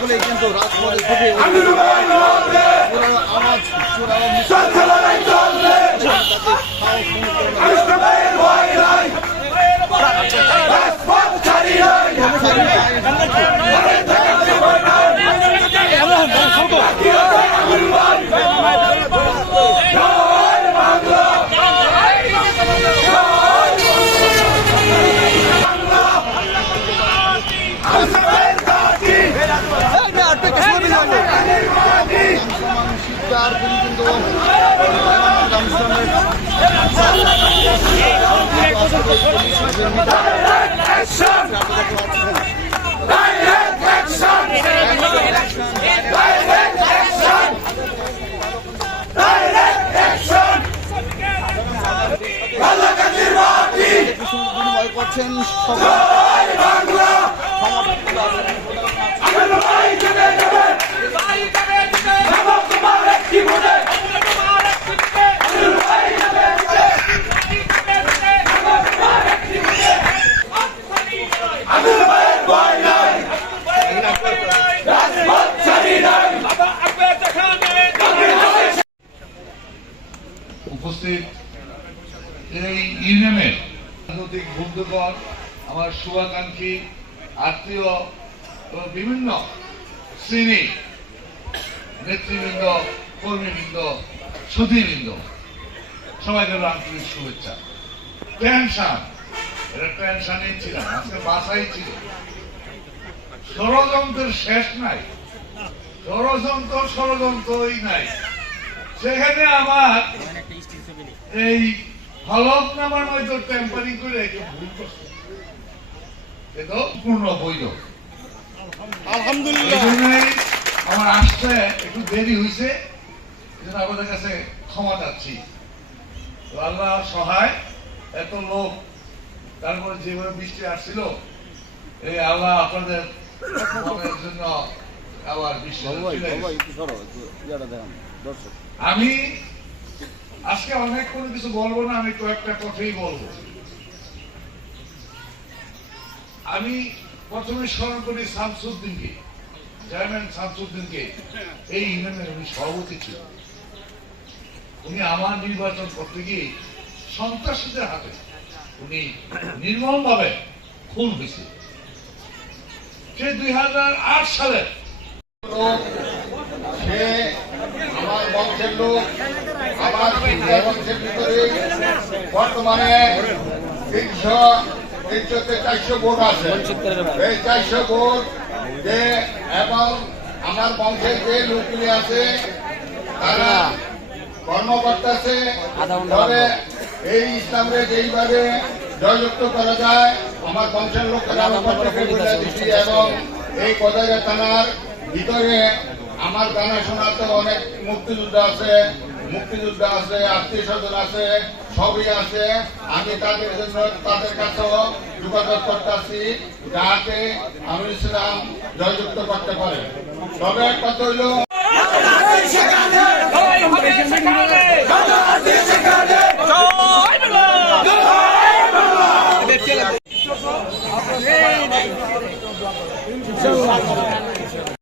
বলে কিন্তু রাজপথে ফুটে ওঠে। পুরো আওয়াজ পুরো আওয়াজ তাদের সাহস মনে করে না। শিকদার তিনি কিন্তু রামচন্দ্রের বিনিময় করছেন সবাই উপস্থিত রাজনৈতিক বন্ধুগণ আমার শুভাকাঙ্ক্ষী আত্মীয় এবং বিভিন্ন শ্রেণি নেতৃবৃন্দ কর্মীবৃন্দ সুধীবৃন্দ সবাইকে আন্তরিক শুভেচ্ছা। টেনশন এটা টেনশনই ছিল আজকে বাসাই ছিল। ষড়যন্ত্রের শেষ নাই ষড়যন্ত্র ষড়যন্ত্রই নাই। সেখানে আমার এই হলফনামার মধ্যে টেম্পারিং করে একটু ভুল করছে। কিন্তু পূর্ণ বৈধ। আলহামদুলিল্লাহ। আমার আসতে একটু দেরি হয়েছে এই জন্য আপনাদের কাছে ক্ষমা চাচ্ছি। আল্লাহ সহায় এত লোক তারপরে যেভাবে বৃষ্টি আসছিল এই আল্লাহ আপনাদের জন্য আবার বৃষ্টি আমি আজকে অনেক কোনো কিছু বলব না, আমি কয়েকটা কথাই বলব। আমি প্রথমে স্মরণ করি শামসুদ্দিনকে, চেয়ারম্যান শামসুদ্দিনকে। এই ইউনিয়নের উনি সভাপতি ছিল উনি আমার নির্বাচন করতে গিয়ে সন্ত্রাসীদের হাতে উনি নির্মম ভাবে খুন হয়েছে। সে দুই হাজার আট সালের সে আমার বংশের লোক বর্তমানে তিনশো তিনশোতে চারশো ভোট আছে। এই চারশো ভোট যে এবং আমার বংশের যে লোকগুলি আছে তারা কর্ম করতেছে তবে এই ইসলামরে যেইভাবে জয়যুক্ত করা যায় আমার বংশের লোকেরা দিচ্ছি এবং এই কোদাগা থানার ভিতরে আমার জানা শোনাতে অনেক মুক্তিযোদ্ধা আছে মুক্তিযোদ্ধা আছে আত্মীয় স্বজন আছে সবই আছে। আমি তাদের জন্য তাদের কাছেও যোগাযোগ করতেছি যাতে আমি ইসলাম জয়যুক্ত করতে পারে। তবে একটা হইল